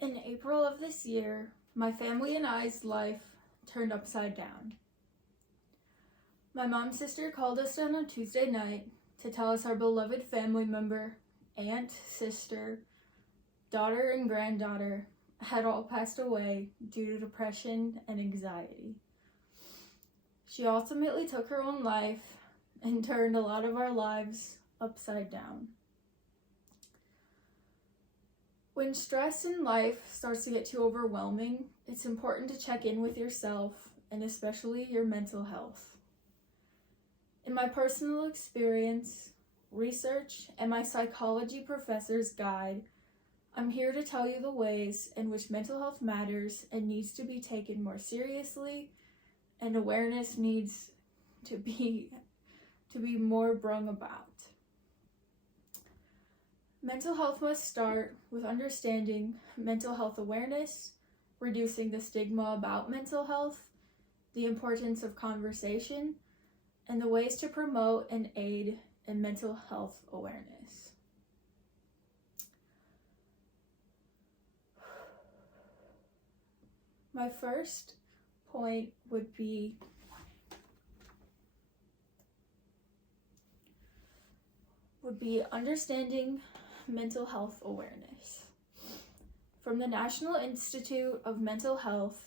In April of this year, my family and I's life turned upside down. My mom's sister called us on a Tuesday night to tell us our beloved family member, aunt, sister, daughter, and granddaughter had all passed away due to depression and anxiety. She ultimately took her own life and turned a lot of our lives upside down. When stress in life starts to get too overwhelming, it's important to check in with yourself and especially your mental health. In my personal experience, research, and my psychology professor's guide, I'm here to tell you the ways in which mental health matters and needs to be taken more seriously, and awareness needs to be more brung about. Mental health must start with understanding mental health awareness, reducing the stigma about mental health, the importance of conversation, and the ways to promote and aid in mental health awareness. My first point would be understanding mental health awareness. From the National Institute of Mental Health,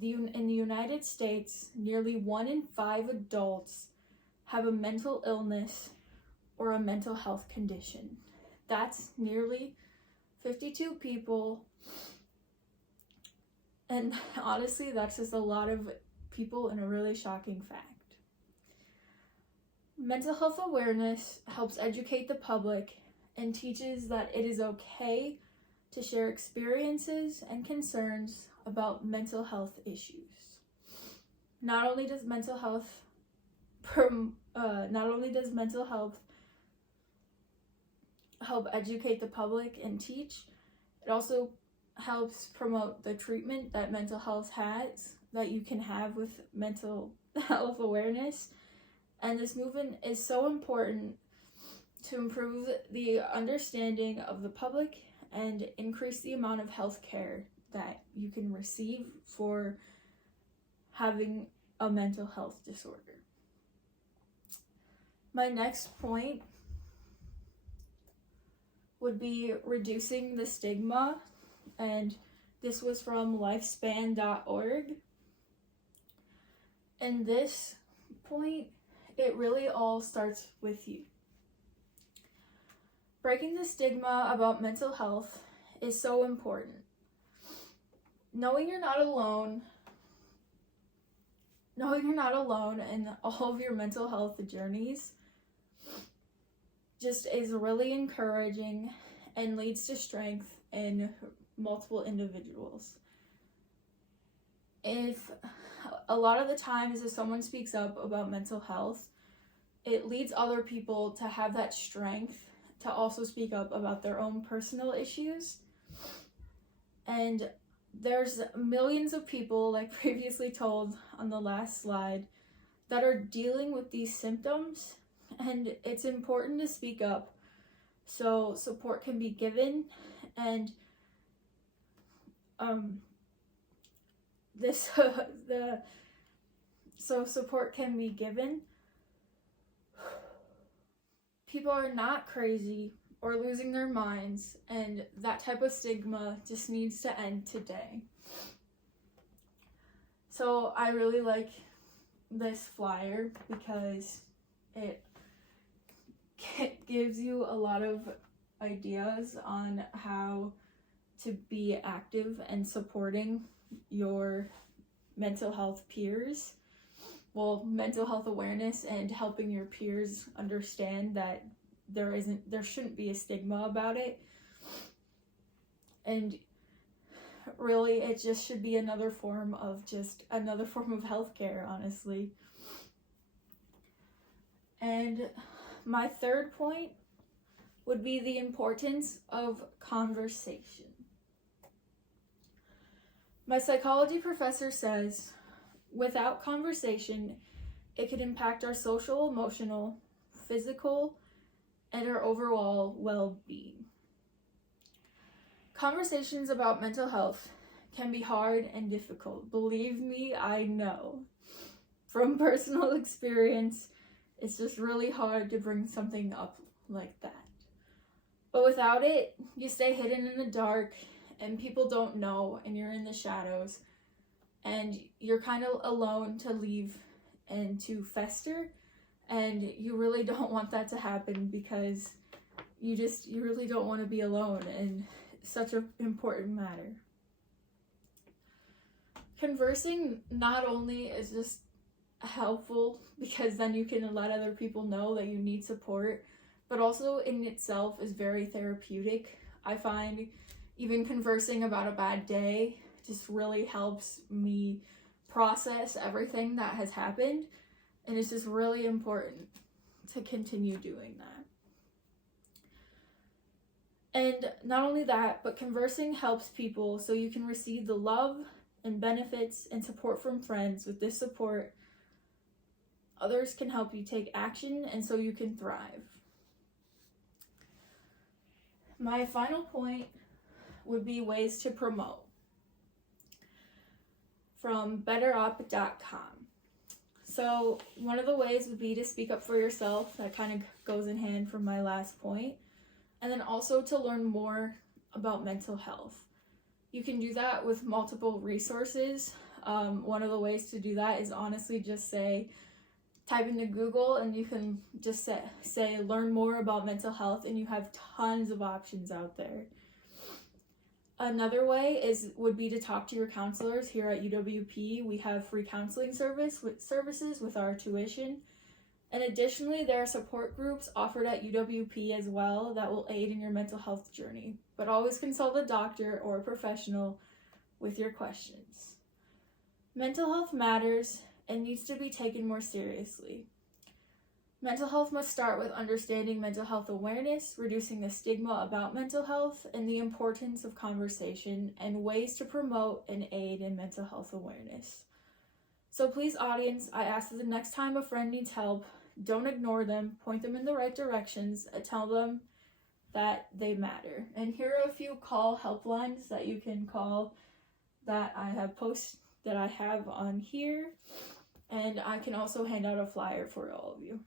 in the United States, nearly 1 in 5 adults have a mental illness or a mental health condition. That's nearly 52 people, and honestly, that's just a lot of people and a really shocking fact. Mental health awareness helps educate the public and teaches that it is okay to share experiences and concerns about mental health issues. Not only does mental health help educate the public and teach, it also helps promote the treatment that mental health has, that you can have with mental health awareness. And this movement is so important to improve the understanding of the public and increase the amount of health care that you can receive for having a mental health disorder. My next point would be reducing the stigma, and this was from lifespan.org. And this point, it really all starts with you. Breaking the stigma about mental health is so important. Knowing you're not alone in all of your mental health journeys just is really encouraging and leads to strength in multiple individuals. If a lot of the times if someone speaks up about mental health, it leads other people to have that strength to also speak up about their own personal issues. And there's millions of people, like previously told on the last slide, that are dealing with these symptoms, and it's important to speak up so support can be given, and support can be given. People are not crazy or losing their minds, and that type of stigma just needs to end today. So I really like this flyer because it gives you a lot of ideas on how to be active and supporting your mental health peers. Well, mental health awareness and helping your peers understand that there shouldn't be a stigma about it. And really, it just should be another form of healthcare, honestly. And my third point would be the importance of conversation. My psychology professor says, without conversation, it could impact our social, emotional, physical, and our overall well-being. Conversations about mental health can be hard and difficult. Believe me, I know. From personal experience, it's just really hard to bring something up like that. But without it, you stay hidden in the dark and people don't know and you're in the shadows and you're kind of alone to leave and to fester, and you really don't want that to happen because you really don't want to be alone in such an important matter. Conversing not only is just helpful because then you can let other people know that you need support, but also in itself is very therapeutic. I find even conversing about a bad day just really helps me process everything that has happened, and it's just really important to continue doing that. And not only that, but conversing helps people so you can receive the love and benefits and support from friends. With this support, others can help you take action and so you can thrive. My final point would be ways to promote from betterup.com. So one of the ways would be to speak up for yourself. That kind of goes in hand from my last point. And then also to learn more about mental health. You can do that with multiple resources. One of the ways to do that is honestly just type into Google and you can just say learn more about mental health, and you have tons of options out there. Another way would be to talk to your counselors. Here at UWP, we have free counseling services with our tuition. And additionally, there are support groups offered at UWP as well that will aid in your mental health journey. But always consult a doctor or a professional with your questions. Mental health matters and needs to be taken more seriously. Mental health must start with understanding mental health awareness, reducing the stigma about mental health, and the importance of conversation and ways to promote and aid in mental health awareness. So please, audience, I ask that the next time a friend needs help, don't ignore them, point them in the right directions, and tell them that they matter. And here are a few call helplines that you can call that I have on here. And I can also hand out a flyer for all of you.